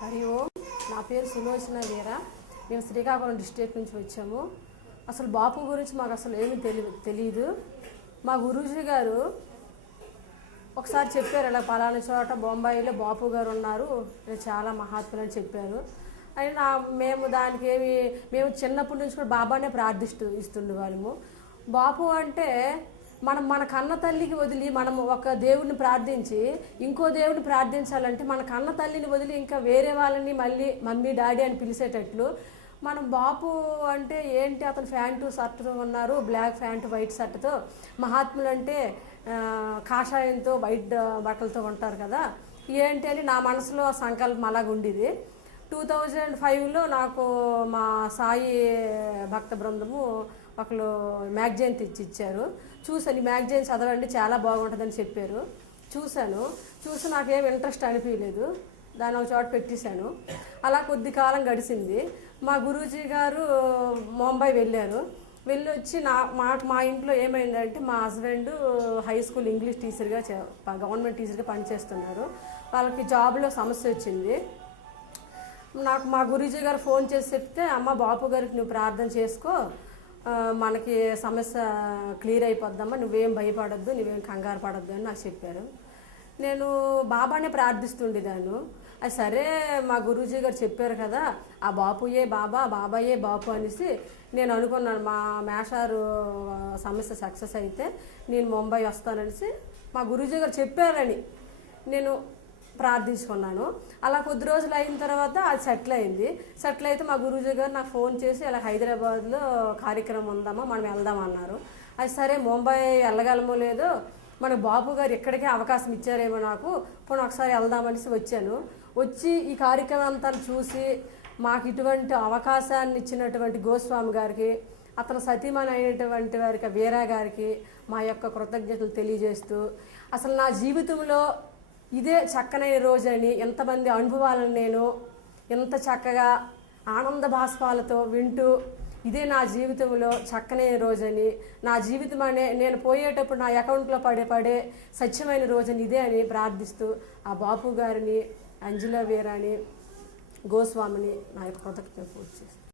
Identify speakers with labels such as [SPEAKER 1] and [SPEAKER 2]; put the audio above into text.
[SPEAKER 1] హరి ఓం. నా పేరు సులోచన వీర. మేము శ్రీకాకుళం డిస్ట్రిక్ట్ నుంచి వచ్చాము. అసలు బాపు గురించి మాకు అసలు ఏమీ తెలి తెలియదు మా గురూజీ గారు ఒకసారి చెప్పారు ఇలా పలానా చోట బొంబాయిలో బాపు గారు ఉన్నారు. చాలా మహాత్ములు అని చెప్పారు. అయినా మేము దానికి ఏమి మేము చిన్నప్పటి నుంచి కూడా బాబానే ప్రార్థిస్తూ ఇస్తుండే వాళ్ళము బాపు అంటే మనం మన కన్న తల్లికి వదిలి మనం ఒక దేవుడిని ప్రార్థించి ఇంకో దేవుడిని ప్రార్థించాలంటే మన కన్న తల్లిని వదిలి ఇంకా వేరే వాళ్ళని మళ్ళీ మమ్మీ డాడీ అని పిలిచేటట్లు మనం బాపు అంటే ఏంటి? అతను ప్యాంటు షర్ట్తో ఉన్నారు బ్లాక్ ప్యాంటు వైట్ షర్ట్తో. మహాత్ములు అంటే కాషాయంతో వైట్ బట్టలతో ఉంటారు కదా. ఏంటి అని నా మనసులో సంకల్పం అలాగ ఉండేది. టూ థౌజండ్ ఫైవ్లో నాకు మా సాయి భక్త బృందము ఒకరు మ్యాగజైన్ తెచ్చి ఇచ్చారు చూసాను ఈ మ్యాగజైన్ చదవండి చాలా బాగుంటుందని చెప్పారు. చూశాను. చూసి నాకేం ఇంట్రెస్ట్ అనిపించలేదు దాన్ని ఒక చోట పెట్టేశాను. అలా కొద్ది కాలం గడిచింది. మా గురూజీ గారు ముంబై వెళ్ళారు. వెళ్ళి వచ్చి నా మాకు మా ఇంట్లో ఏమైందంటే మా హస్బెండ్ హై స్కూల్ ఇంగ్లీష్ టీచర్గా గవర్నమెంట్ టీచర్గా పనిచేస్తున్నారు. వాళ్ళకి జాబ్లో సమస్య వచ్చింది. నాకు మా గురూజీ గారు ఫోన్ చేసి చెప్తే అమ్మ బాపు గారికి నువ్వు ప్రార్థన చేసుకో. మనకి సమస్య క్లియర్ అయిపోద్దమ్మా నువ్వేం భయపడద్దు నువ్వేం కంగారు పడద్దు అని నాకు చెప్పారు. నేను బాబానే ప్రార్థిస్తుండేదాను. అది సరే మా గురూజీ గారు చెప్పారు కదా ఆ బాపుయే బాబా బాబాయే బాపు అనేసి నేను అనుకున్నాను మా మేషారు సమస్య సక్సెస్ అయితే నేను ముంబై వస్తాననేసి మా గురూజీ గారు చెప్పారని. నేను ప్రార్థించుకున్నాను. అలా కొద్ది రోజులు అయిన తర్వాత అది సెటిల్ అయింది. సెటిల్ అయితే మా గురూజీ గారు నాకు ఫోన్ చేసి అలా హైదరాబాద్లో కార్యక్రమం ఉందామా మనం వెళ్దాం అన్నారు. అది సరే ముంబై వెళ్ళగలమో లేదో మన బాబు గారు ఇక్కడికే అవకాశం ఇచ్చారేమో నాకు. పోనీ ఒకసారి వెళ్దామనేసి వచ్చాను. వచ్చి ఈ కార్యక్రమం అంతా చూసి మాకు ఇటువంటి అవకాశాన్ని ఇచ్చినటువంటి గోస్వామి గారికి అతను సతీమణి అయినటువంటి వారికి వీరా గారికి మా యొక్క కృతజ్ఞతలు తెలియజేస్తూ అసలు నా జీవితంలో ఇదే చక్కనైన రోజని ఎంతమంది అనుభవాలను నేను ఎంత చక్కగా ఆనంద భాస్పాలతో వింటూ ఇదే నా జీవితంలో చక్కనైన రోజని నా జీవితం అనే నేను పోయేటప్పుడు నా అకౌంట్లో పడే పడే సత్యమైన రోజని ఇదే అని ప్రార్థిస్తూ ఆ బాపు గారిని అంజలా వీరాని గోస్వామిని నా యొక్క కృతజ్ఞత పూర్తి చేస్తాను